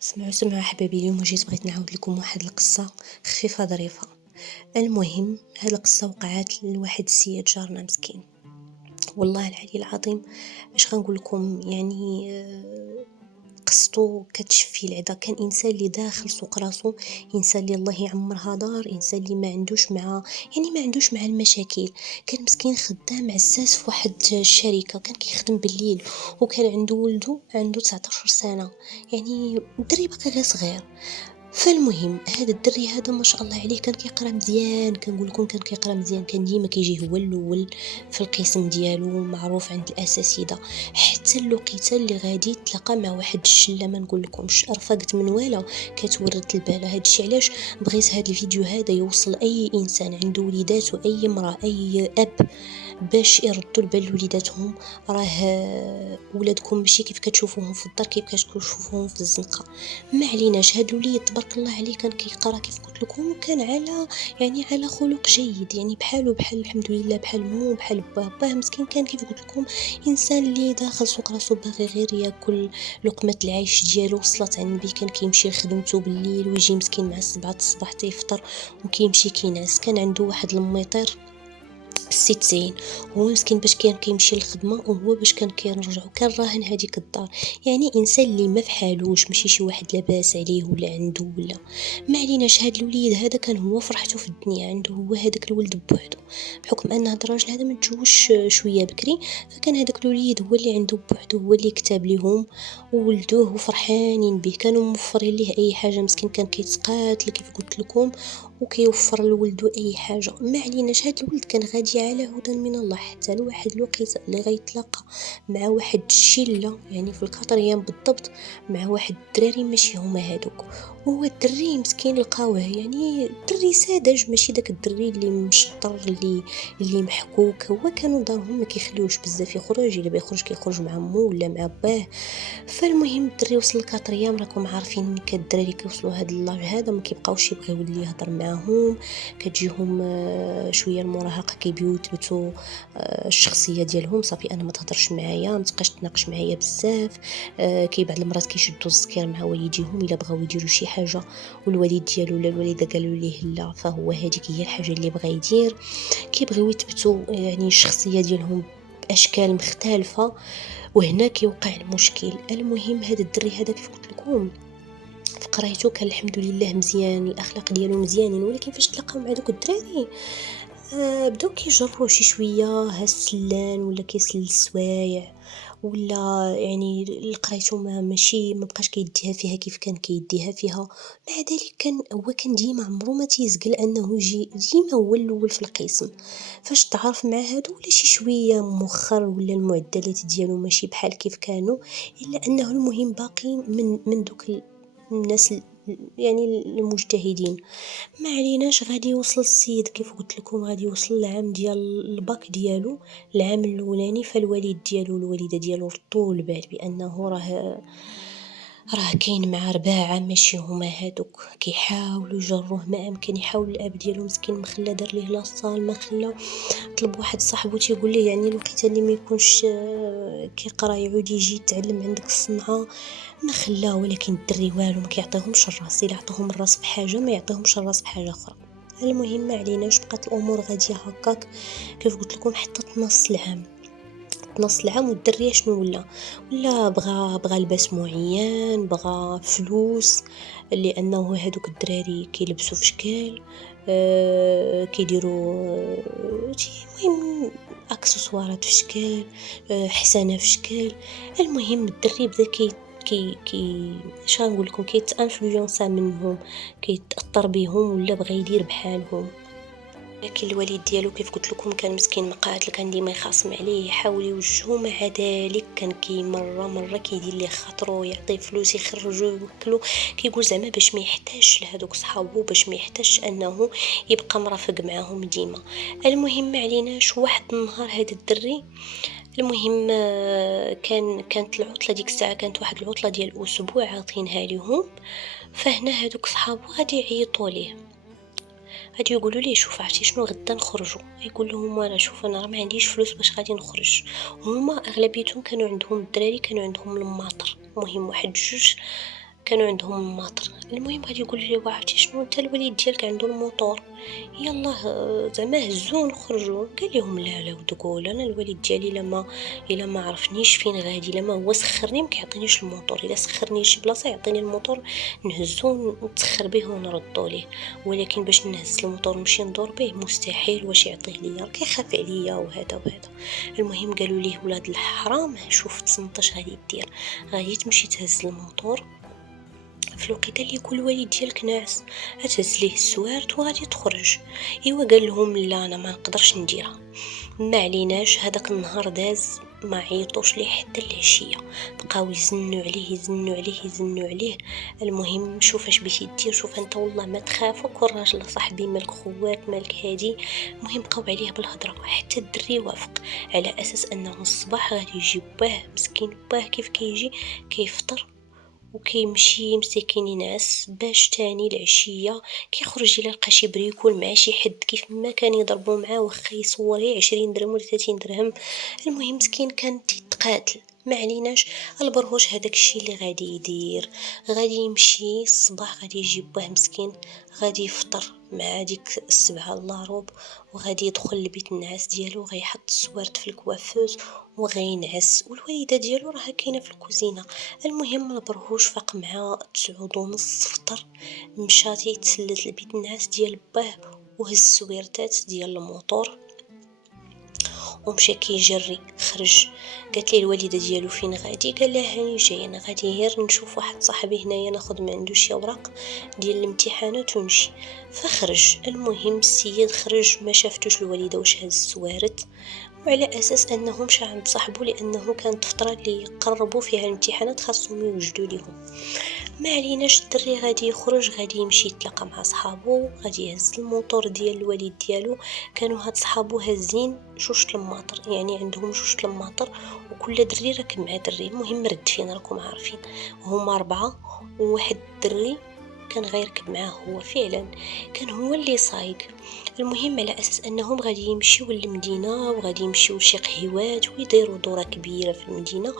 سمعوا حبايبي، اليوم جيت بغيت نعاود لكم واحد القصة خفيفة ظريفة. المهم هاد القصة وقعت لواحد السيد جارنا مسكين. والله العلي العظيم، اش غنقول لكم يعني قصته كتشفي العدا. كان انسان اللي داخل سوق راسو، انسان اللي الله يعمرها دار، انسان اللي ما عندوش مع المشاكل. كان مسكين خدام عزاز في واحد الشركه، كان كيخدم بالليل، وكان عنده ولده عنده 19 سنه، يعني الدري باقي غير صغير. فالمهم هذا الدري هذا ما شاء الله عليه كان كيقرا مزيان، كنقول لكم كان كيقرا مزيان، كان ديما كيجي هو الاول في القسم ديالو، معروف عند الاساتذه. حتى الوقيته اللي غادي تلاقى مع واحد الشله ما نقول لكمش، رفقت من ولا كتورث الباله. هذا الشيء علاش بغيت هذا الفيديو هذا يوصل اي انسان عنده وليدات واي امراه اي اب، باش يردوا البال لوليداتهم. راه ولادكم ماشي كيف كتشوفوهم في الدار كيف كتشوفوهم في الزنقه. ما عليناش، هاد الوليد تبارك الله عليه كان كيقرا كيف قلت لكم، وكان على خلق جيد، يعني بحال الحمد لله، بحال مو بحال باه مسكين. كان كيف قلت لكم انسان اللي داخل سوق راسو باغي غير ياكل لقمه العيش ديالو. وصلت عن النبي كان كيمشي لخدمته بالليل ويجي مسكين مع 7 الصباح تيفطر وكيمشي كينعس. كان عنده واحد الميطير السيت زين، هو مسكين باش كان كيمشي للخدمه وهو باش كان كيرجعو كان راهن هذيك الدار. يعني انسان اللي ما فحالوش، ماشي شي واحد لاباس عليه ولا عنده ولا ما عليناش. هاد الوليد هذا كان هو فرحته في الدنيا، عنده هو هذاك الولد بوحدو، بحكم ان هاد الراجل هذا ما تزوجش شويه بكري. فكان هذاك الوليد هو اللي عنده بوحدو، هو اللي كتب لهم وولدوه وفرحانين به. كانوا موفرين ليه اي حاجه، مسكين كان كيتقاتل كيف قلت لكم وكيوفر لولدو اي حاجه. ما عليناش، هاد الولد كان غادي على هدى من الله حتى لواحد الوقيته اللي غيتلاقى مع واحد الشله، يعني في الكاتريام بالضبط، مع واحد الدراري ماشي هما هادوك. وهو الدري مسكين لقاوه، يعني دري ساذج، ماشي داك الدري اللي مشطر اللي محكوك. هو كانوا دارهم ما كيخليوش بزاف يخرج، الا بيخرج كيخرج مع مو ولا مع باه. فالمهم الدري وصل ل4 راكم عارفين الدراري كيوصلوا هذا اللاج هذا ما كيبقاوش يبغيو اللي يهضر معاهم، كتجيهم شويه المراهقه كيبيو يثبتوا الشخصيه ديالهم. صافي انا ما تهضرش معايا، ما تبقاش تناقش معايا بزاف. كي بعض المرات كيشدوا الزكير مع والديهم الا بغاو يديروا شي حاجه والوالد ديالو ولا الوالده قالوا ليه لا، فهو هذيك هي الحاجه اللي بغى يدير. كيبغيو يثبتوا يعني الشخصيه ديالهم باشكال مختلفه، وهنا كيوقع المشكل. المهم هذا الدري هذا كيف قلت لكم في قرايته كان الحمد لله مزيان، الاخلاق ديالو مزيانين، ولكن فاش تلاقاو مع دوك الدراري بداو كيجروا شي شويه ها السلان ولا كيسل السوايع، ولا يعني قرايته ماشي ما بقاش كيديها فيها كيف كان كيديها فيها. مع ذلك كان ديما عمرو ما تيزقل انه يجي ديما هو الاول في القسم. فاش تعرف مع هادو ولا شي شويه مؤخر، ولا المعدلات ديالو ماشي بحال كيف كانوا، الا انه المهم باقي من دوك الناس يعني المجتهدين. ما عليناش، غادي يوصل السيد كيف قلت لكم، غادي يوصل العام ديال الباك ديالو، العام الاولاني. فالوالد ديالو والوالده ديالو ردوا البال بانه راه كاين مع 4 ماشي هما هادوك، كيحاولوا يجروه ما امكن. يحاول الاب ديالو مسكين مخلى دار ليه لاصال ما خلى، طلب واحد صاحبو تيقول ليه يعني الوقيته اللي ما يكونش كيقرا يعود يجي يتعلم عندك الصنعه ما خلاه. ولكن الدري والو ما كيعطيهمش الراس، الا عطاهم الراس بحاجه ما يعطيهمش الراس بحاجه اخرى. المهم ما عليناش، بقات الامور غاديه هكاك كيف قلت لكم حتى نص العام. والدري شنو ولا بغى لباس معين، بغى فلوس، لانه هادوك الدراري كيلبسوا في شكل كيديروا المهم اكسسوارات في شكل حسنه في شكل. المهم الدري بدا كي اش غنقول لكم كيتانفلونسا منهم، كيتاثر بهم ولا بغى يدير بحالهم. لكن الوالد ديالو كيف قلت لكم كان مسكين مقاتل، كان ديما يخاصم عليه يحاول يوجهه. مع ذلك كان كي مره كيدير ليه خاطرو، يعطيه فلوس يخرجوا يوكلوا، كيقول زعما باش ما يحتاجش لهذوك صحابو، باش ما يحتاجش انه يبقى مرافق معاهم ديما. المهم ما عليناش، واحد النهار هذا الدري المهم كانت العطله ديك الساعه، كانت واحد العطله ديال اسبوع عاطينها لهم. فهنا هذوك صحابو غادي يعيطوا ليه، غادي يقولوا ليه شوف عرفتي شنو غدا نخرجوا. يقول لهم انا شوف انا ما عنديش فلوس باش غادي نخرج. هما اغلبيتهم كانوا عندهم الدراري كانوا عندهم الماطر، مهم واحد جوج كانوا عندهم ماطر. المهم غادي يقول لي عرفتي شنو، انت الوليد ديالك عنده الموطور، يلاه زعما هزوه نخرجوا. قال لهم لا لا وتقول انا الوليد ديالي الا ما عرفنيش فين غادي، الا ما هو سخرني ما كيعطينيش الموطور، الا سخرني لشي بلاصه يعطيني الموطور نهزو نتسخر به ونردو ليه، ولكن باش نهز الموطور نمشي ندور به مستحيل، واش يعطيه ليا، كيخاف عليا وهذا وهذا. المهم قالوا ليه ولاد الحرام شوف تسنطش غادي دير، غادي تمشي تهز الموطور في الوقيته اللي يكون الوالد ديالك ناعس، هتهز ليه السوارت وغادي تخرج. ايوا قال لهم لا انا ما نقدرش نديرها. ما عليناش، هذاك النهار داز ما عيطوش ليه حتى العشيه، بقاو يزنوا عليه يزنوا عليه يزنوا عليه. المهم شوف اش بغيتي دير، شوف انت والله ما تخافك، والراجل صاحبي مالك خوات مالك هادي. المهم بقاو عليه بالهضره حتى الدري وافق، على اساس انه الصباح غادي يجي باه مسكين، باه كيف كيجي كيفطر وكيمشي مسكين ينعس، باش تاني العشيه كيخرج الى لقى شي بريكول مع شي حد كيف ما كان يضربوا معاه، واخا يصوري 20 درهم ولا 30 درهم. المهم مسكين كان تيتقاتل. ما عليناش، البرهوش هذاك الشيء اللي غادي يدير، غادي يمشي الصباح غادي يجيب باه مسكين، غادي يفطر مع ديك السبعه اللاروب، وغادي يدخل لبيت النعاس ديالو، غيحط السوارت في الكوافوز وغينعس، والوالده ديالو راها كاينه في الكوزينه. المهم البرهوش فاق مع 9:30 فطر، مشى يتسلت لبيت النعاس ديال باه، وهز السويرتات ديال الموطور ومشى كيجري. خرج، قالت لي الوالده ديالو فين غادي، قال لها هاني جاي، انا غادي غير نشوف واحد صاحبي هنايا ناخذ من عنده شي اوراق ديال الامتحانات ونمشي. فخرج. المهم السيد خرج ما شافتوش الوالده واش هز السوارت، وعلى اساس انه مشى عند صاحبه لانه كانت فتره اللي يقربوا فيها الامتحانات خاصهم يوجدوا ليهم. ما عليناش، الدري غادي يخرج، غادي يمشي يتلاقى مع صحابو، غادي يهز الموطور ديال الوالد ديالو. كانوا هاد صحابو هازين 2 الماطر، يعني عندهم 2 الماطر وكل دري راكب مع دري. المهم رد فين راكم عارفين، هما 4 وواحد الدري كان غيركب معاه هو، فعلا كان هو اللي سايق. المهم على اساس انهم غادي يمشيو للمدينه وغادي يمشيو لشي قهيوات ويديروا دوره كبيره في المدينه،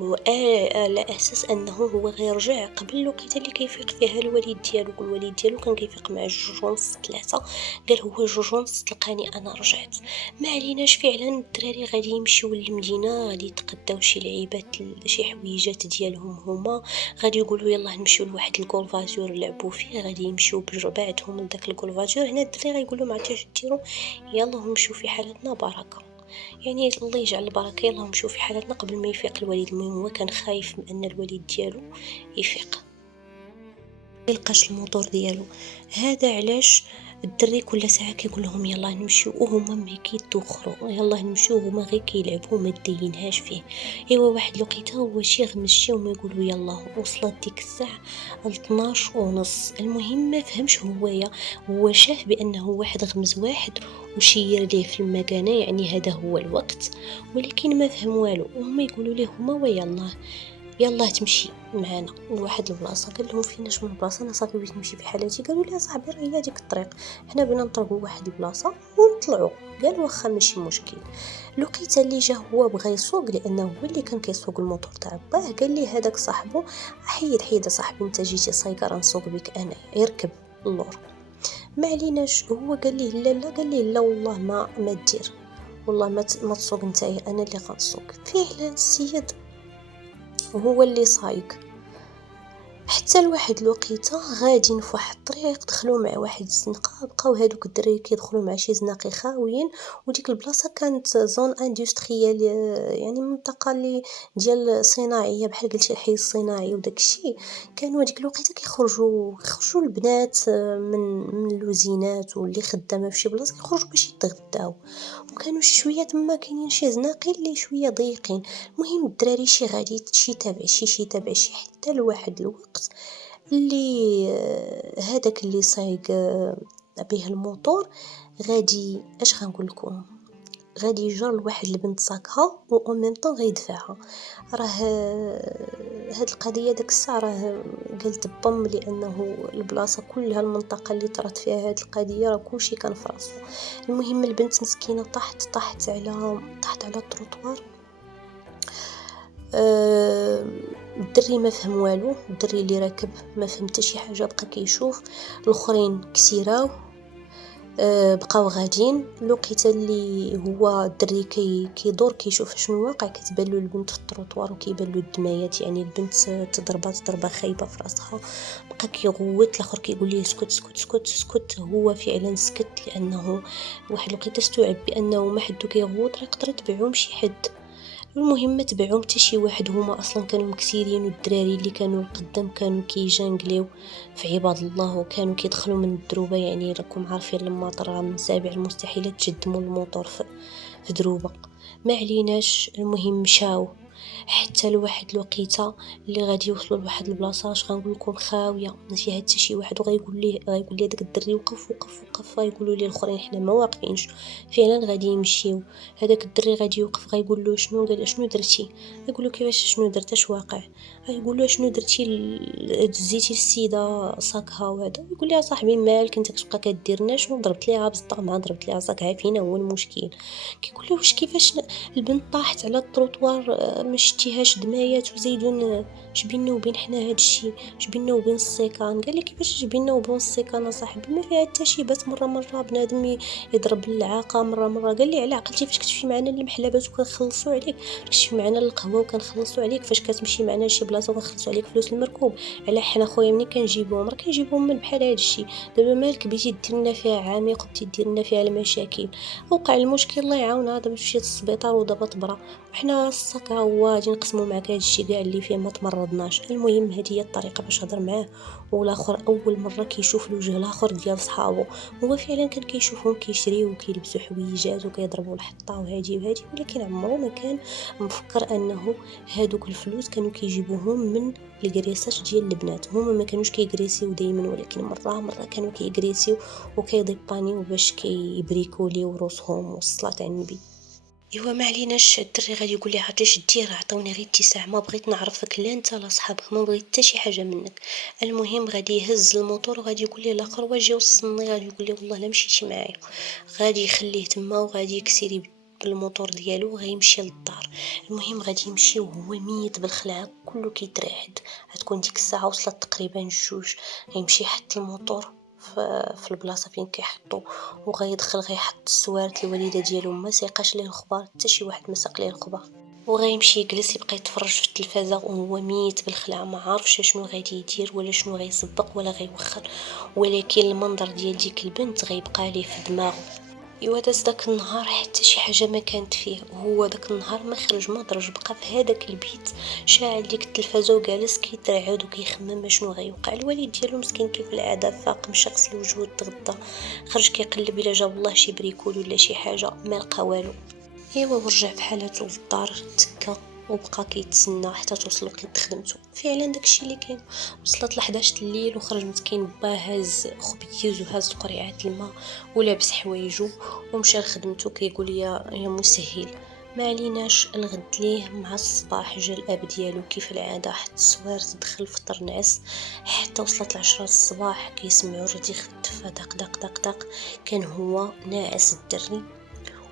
وعلى اساس انه هو غيرجع قبل الوقيته اللي كيفيق فيها الوالد ديالو. الوالد ديالو كان كيفيق مع 2:30، قال هو 2:30 تلقاني انا رجعت. ما عليناش، فعلا الدراري غادي يمشيو للمدينه، غادي يتقداو شي لعيبات شي حويجات ديالهم هما، غادي يقولوا يلا نمشيو لواحد الكولفازور نلعبوا فيه، غادي يمشيو بربعتهم لذاك الكولفازور. هنا الدراري غيقولوا ما عرفتش ديروا، يلا نمشيو في حالتنا بركه، يعني الله يجعل البركه، يلا نمشيو في حالتنا قبل ما يفيق الوالد. المهم هو كان خايف من ان الوالد ديالو يفيق يلقاش الموطور ديالو. هذا علاش الدري كل ساعه كيقول لهم يلا نمشيو، وهما ما كيتوخروا، يلا نمشيو، هما غير كيلعبوا ما دينهاش فيه. ايوا واحد الوقيته هو شي غمس شي وما يقولوا يلا، وصلت ديك الساعه 12:30. المهم ما فهمش هو شاف بانه واحد غمز واحد وشير ليه في المكانه، يعني هذا هو الوقت، ولكن ما فهم والو. وهما يقولوا ليه هما يلا تمشي معنا لواحد البلاصه. قال لهم فيناش من البلاصه، انا صافي بغيت نمشي في حالتي. قالوا لي صاحبي راه هي ديك الطريق، حنا بغينا نطلقوا واحد البلاصه ونطلعوا. قال واخا ماشي مشكل. لقيت اللي جا هو بغى يسوق، لانه هو اللي كان كيسوق الموطور تاع باه. قال لي هذاك صاحبه حيد صاحبي، انت جيتي سايقه نسوق بك انا، يركب اللور. ما عليناش، هو قال لي لا قال لي لا والله ما دير، والله ما تسوق نتايا، انا اللي غنسوق. فعلا السيد وهو اللي سايق. حتى لواحد الوقيته غاديين في واحد الطريق، دخلوا مع واحد الزنقه، بقاو هادوك الدراري كيدخلوا مع شي زناقي خاويين. وديك البلاصه كانت زون اندستريال، يعني منطقه اللي ديال صناعيه، بحال قلتي الحي الصناعي وداك الشيء. كانوا هذيك الوقيته كيخرجوا البنات من اللوزينات، واللي خدامه في شي بلاصه كيخرجوا باش يتغداو، وكانوا شويه تما كاينين شي زناقي اللي شويه ضيقين. المهم الدراري شي غادي شي تابع شي حتى لواحد الوقت اللي هذاك اللي سايق به الموطور غادي اش غنقول لكم، غادي يجر لواحد البنت صاكها و اون ميم طون غيدفعها. راه هاد القضيه داك الساعه راه قالت بام، لانه البلاصه كلها المنطقه اللي طرات فيها هاد القضيه راه كلشي كان في راسو. المهم البنت مسكينه طاحت على التروطوار. الدري ما فهم والو، الدري اللي راكب ما فهم حتى شي حاجه، بقى كيشوف الاخرين كسيراو بقاو غاديين. لوقيته اللي هو الدري كيدور كيشوف شنو واقع، كتبان له البنت في التروطوار وكيبان له الدمايات، يعني البنت تضربات ضربه خايبه في راسها. بقى كيغوت، الاخر كيقول ليه اسكت اسكت اسكت اسكت. هو فعلا سكت، لانه واحد الوقيته استوعب بانه ما حدو كيغوت راه يقدر يتبعهم شي حد. المهم ما تبعهم حتى شي واحد، هما اصلا كانوا مكسيرين، والدراري اللي كانوا القدام كانوا كيجانجليو في عباد الله وكانوا كيدخلوا من الدروبه. يعني راكم عارفين لما طرا من سابع المستحيلات تجدموا الموتور في دروبه. ما عليناش، المهم مشاو حتى لواحد الوقيته اللي غادي يوصلوا لواحد البلاصه اش غنقول لكم خاويه ما فيها حتى شي واحد، وغيقول ليه داك الدري وقف وقف وقف. غيقولوا ليه الاخرين حنا ما واقفينش، فعلا غادي يمشيو. هذاك الدري غادي يوقف، غيقول له شنو قال، شنو درتي؟ يقول له كيفاش شنو درت، اش واقع؟ غيقول له شنو درتي، دزيتي السيده صاكها وهذا. يقول لها صاحبي مالك انت كتبقى كدير لنا شنو، ضربت ليها بالصداع، ما ضربت ليها صاكها، فينا هو المشكل. كيقول له واش كيفاش البنت طاحت على التروطوار، ما شتيهاش دمايات وزيدون، شبينا وبين حنا هادشي، شبينا وبين السيكان؟ قال لي كيفاش شبينا وبين السيكان صاحبي، ما فيها حتى شي، بس مره بنادم يضرب العاقه مره. قال لي على عقلتي فاش كتمشي معنا للمحلبات وكنخلصوا عليك، كتمشي معنا للقهوه وكنخلصوا عليك، فاش كتمشي معنا لشي بلاصه وكنخلصوا عليك فلوس المركوب. على حنا خويا ملي كنجيبوهم راه كنجيبوهم من بحال هادشي. دابا مالك بغيتي دير لنا فيها عميق وبغيتي دير لنا فيها المشاكل، وقع المشكل الله يعاونها. دابا مشيت للسبيطار ودابا طبرا، وحنا الصاك ها هو غادي نقسموا معاك هادشي كاع اللي فيه ما تمرضناش. المهم هذه هي الطريقه باش هضر معاه. والاخر اول مره كيشوف الوجه الاخر ديال صحابه، هو فعلا كان كيشوفهم كيشريو وكيلبسوا حويجات وكيضربوا الحطه وهادي، ولكن عمره ما كان مفكر انه هادوك الفلوس كانوا كيجيبوهم من الكريسات ديال البنات. هما ما كانوش كيغريسيو دائما، ولكن مره كانوا كيغريسيو وكيضيبانيو باش كيبريكوليو روسهم والصلاه على النبي. ايوا ما عليناش. الدري غادي يقول لي عرفتي اش دير، عطوني غير اتساع، ما بغيت نعرفك لا انت لا صحابك، ما بغيت حتى شي حاجه منك. المهم غادي يهز الموتور وغادي يقول لي الاخر واجي وصلني، غادي يقول لي والله لا مشيتي معايا. غادي يخليه تما وغادي يكسيري الموتور ديالو وغيمشي للدار. المهم غادي يمشي وهو ميت بالخلعه، كله كيترعد. غتكون ديك الساعه وصلت تقريبا 2. غيمشي يحط الموتور في البلاصه فين كيحطو، وغيدخل غيحط السوارت الوالده ديالو، ما سيقاش ليه الخبار، حتى شي واحد ما ساق ليه الخبار. وغيمشي يجلس يبقى يتفرج في التلفازه وهو ميت بالخلعه، ما عارفش شنو غادي يدير ولا شنو غيسبق ولا غيوخر. ولكن المنظر ديال ديك البنت غيبقى ليه في دماغه. ايوا داز داك النهار حتى شي حاجه ما كانت فيه، وهو داك النهار ما خرج ما درج، بقى في هذاك البيت شاعل ديك التلفازه وجالس كيترعد وكيخمم شنو غيوقع. الوالد ديالو مسكين كيف العاده فاق، مشى غسل وجهو تغدى، خرج كيقلب الا جاب الله شي بريكول ولا شي حاجه، ما لقى والو. ايوا ورجع بحالته للدار، تكا وبقى كيتسنى حتى توصل وقت خدمته. فعلا داكشي اللي كان. وصلت ل11 الليل وخرج مسكين با هاز خبيز وهاز قريعات الماء ولابس حوايجو ومشى لخدمته. كيقول يا مسهل ما عليناش. الغد ليه مع الصباح جا الاب ديالو كيف العاده، حط السوارت دخل فطر نعس حتى وصلت 10 الصباح. كيسمعوا الرديخ الدفا دق دق دق دق، كان هو ناعس الدري،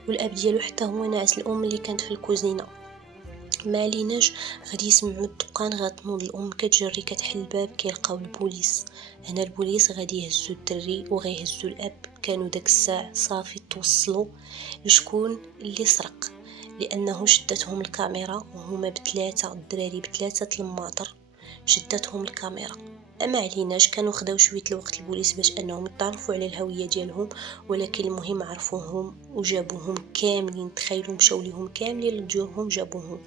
والاب ديالو حتى هو ناعس. الام اللي كانت في الكوزينه ما عليناش. غادي يسمعوا الدقان، غتنوض الام كتجري كتحل الباب، كيلقاو البوليس. هنا البوليس غادي يهزوا الدري وغيهزوا الاب. كانوا داك الساعه صافي توصلوا لشكون اللي سرق، لانه شدتهم الكاميرا وهما بثلاثه، الدراري بثلاثه الماطر شدتهم الكاميرا. اما عليناش، كانوا خداو شويه الوقت البوليس باش انهم يتعرفوا على الهويه ديالهم، ولكن المهم عرفوهم وجابوهم كاملين. تخيلوا مشاو ليهم كاملين لديورهم جابوهم.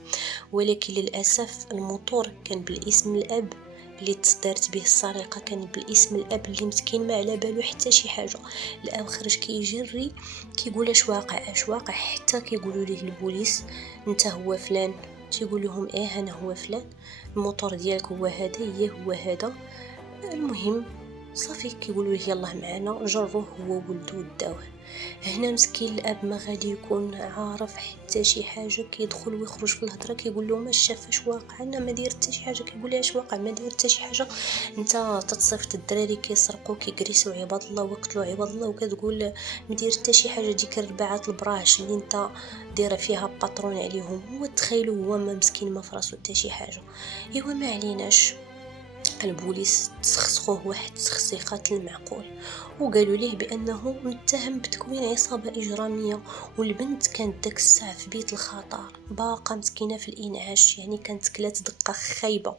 ولكن للاسف الموتور كان بالاسم الاب اللي تصدرت به السرقه، كان بالاسم الاب اللي مسكين ما على بالو حتى شي حاجه. الاب خرج كيجري كيقول اش واقع، حتى كيقولوا ليه البوليس انت هو فلان. تيقول لهم انا هو فلان، الموتور ديالك هو هذا، هو هذا. المهم صافي كيقولوا له يلاه معنا، جروه هو ولدو وداوه. هنا مسكين الاب ما غادي يكون عارف حتى شي حاجه، كيدخل ويخرج في الهضره، كيقول لهم اش شاف اش واقع، انا ما داير حتى شي حاجه. كيقول لها اش واقع؟ ما داير حتى شي حاجه. انت تتصيفط الدراري كيسرقوا كيكريسوا عباد الله ويقتلوا عباد الله، وكتقول ما داير حتى شي حاجه. ديك الربعات البراش اللي انت دايره فيها باترون عليهم، هو تخيلوا هو ما مسكين ما فراسو حتى شي حاجه. ايوا ما عليناش، البوليس تسخسخوه واحد التسخيخات المعقول، وقالوا ليه بانه متهم بتكوين عصابه اجراميه، والبنت كانت داك الساعه في بيت الخطر باقه مسكينه في الانعاش، يعني كانت كلات دقه خايبه.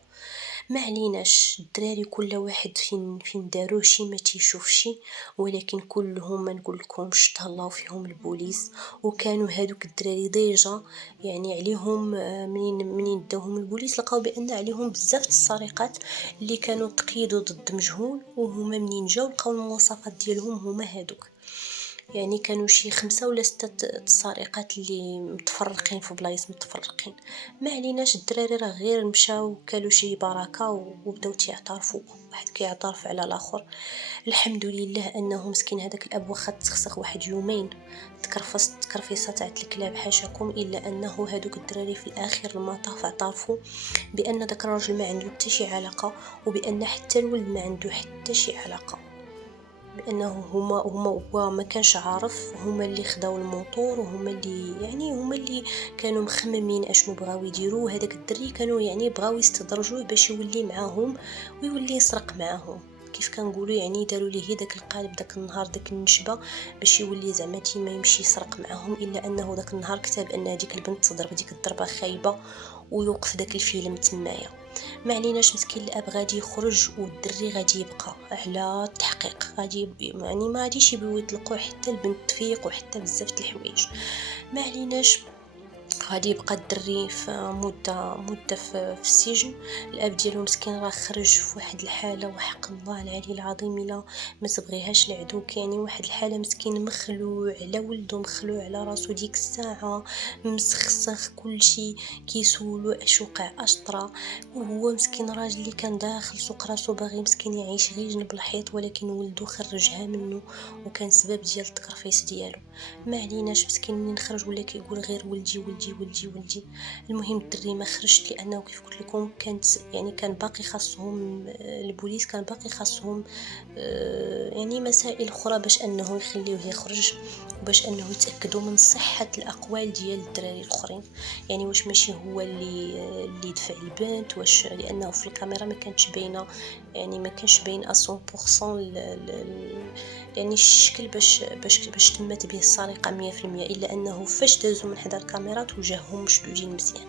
ما عليناش، الدراري كل واحد فين داروه شي ما تيشوف شي، ولكن كلهم ما نقول لكمش تهلاو فيهم البوليس. وكانوا هادوك الدراري ديجا يعني عليهم منين داوهم البوليس لقاو بان عليهم بزاف السرقات اللي كانوا تقيدوا ضد مجهول، وهما منين جاو لقاو المواصفات ديالهم هما هادوك. يعني كانوا شي 5 ولا 6 السرقات اللي متفرقين في بلايص متفرقين. ما عليناش، الدراري راه غير مشاو كلوا شي بركه وبداو تيعترفوا، واحد كيعترف على الاخر. الحمد لله انه مسكين هذاك الاب واخا تسخسخ واحد يومين تكرفيصه تاع الكلاب حاشاكم، الا انه هادوك الدراري في الاخر المطاف اعترفوا بان داك الراجل ما عنده حتى شي علاقه، وبان حتى الولد ما عنده حتى شي علاقه، بانه هما هو ما كانش عارف، هما اللي خداو الموطور، وهما اللي يعني هما اللي كانوا مخممين اشنو بغاو يديروا. هذاك الدري كانوا يعني بغاو يستدرجوه باش يولي معاهم ويولي يسرق معاهم، كيف كنقولوا يعني داروا ليه داك القالب داك النهار داك النشبه باش يولي زعما ما يمشي يسرق معاهم. الا انه داك النهار كتب ان هذيك البنت تضرب ديك الضربه خايبه ويوقف داك الفيلم تمايا. ما عليناش، مسكين الاب غادي يخرج والدري غادي يبقى على التحقيق، غادي يعني ما غاديش يبغيو يطلقوا حتى البنت تفيق وحتى بزاف د الحوايج. ما عليناش، غادي يبقى الدري في مده في السجن. الاب ديالو مسكين راه خرج في واحد الحاله وحق الله العلي العظيم الا ما تبغيهاش العدوك، يعني واحد الحاله مسكين مخلوع على ولده، مخلوع على راسو ديك الساعه، مسخسخ كلشي، كيسولو اش وقع اش طرا. وهو مسكين راجل اللي كان داخل سوق راسو باغي مسكين يعيش غير جنب الحيط، ولكن ولده خرجها منه وكان سبب ديال التكرفيس ديالو. ما عليناش، مسكين منين خرج ولا كيقول غير ولدي ولدي ولدي ولدي. المهم الدري ما خرجش، لانه كيف قلت لكم كان باقي خاصهم البوليس، كان باقي خاصهم يعني مسائل اخرى باش انه يخليوه يخرج، وباش انه يتاكدوا من صحه الاقوال ديال الدراري الاخرين، يعني واش ماشي هو اللي دفع البنت، واش لانه في الكاميرا ما كانتش باينه، يعني ما كانش باين 100% يعني الشكل باش تمت به السرقه 100%، الا انه فاش دازوا من حدا الكاميرات وجههم مشدودين مزيان.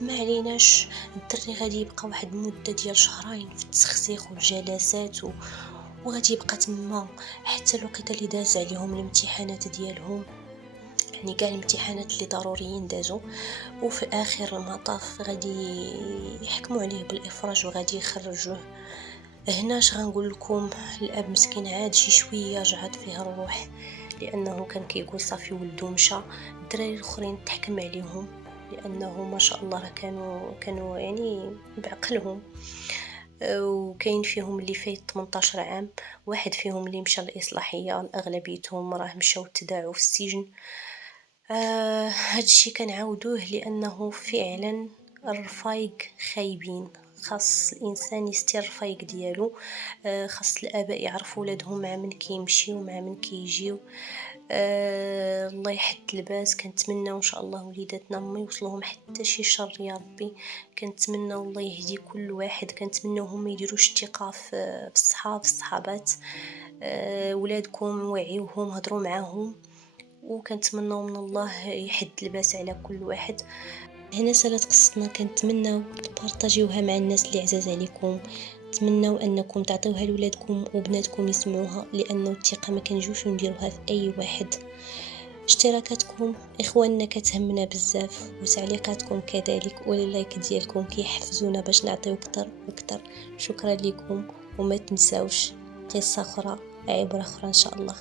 ما عليناش، الدري غادي يبقى واحد المده ديال شهرين في التسخسيخ والجلسات وغادي يبقى تما حتى الوقت اللي داز عليهم الامتحانات ديالهم، يعني كاع الامتحانات اللي ضروريين دازوا، وفي اخر المطاف غادي يحكموا عليه بالافراج وغادي يخرجوه. هنا اش غنقول لكم، الاب مسكين عاد شي شويه رجعت فيه الروح، لانه كان كيقول صافي ولدو مشى. الدراري الاخرين تحكم عليهم لانه ما شاء الله كانوا يعني بعقلهم، وكاين فيهم اللي فايت 18 عام، واحد فيهم اللي مشى للاصلاحيه، الاغلبيتهم راه مشاو تداعوا في السجن. هادشي كنعاودوه لانه فعلا الرفايق خايبين، خاص الانسان يستر الرفايق ديالو. خاص الاباء يعرفوا ولادهم مع من كيمشيو ومع من كيجيو. الله يحد الباس. كنتمنى ان شاء الله وليداتنا ما يوصلهم حتى شي شر يا ربي. كنتمنى الله يهدي كل واحد، كنتمنىهم ما يديروش الثقه في الصحابات. ولادكم وعيوهم، هضروا معاهم، وكنتمنى من الله يحد الباس على كل واحد. هنا سالت قصتنا، كنتمنى تبارطاجيوها مع الناس اللي عزاز عليكم، نتمنوا انكم تعطيوها لولادكم وبناتكم يسمعوها، لانه الثقه ما كنجوش نديروها في اي واحد. اشتراكاتكم اخواننا كتهمنا بزاف، وتعليقاتكم كذلك، واللايك ديالكم كيحفزونا باش نعطيو اكثر واكثر. شكرا لكم، وما تنساوش قصه اخرى عبره اخرى ان شاء الله.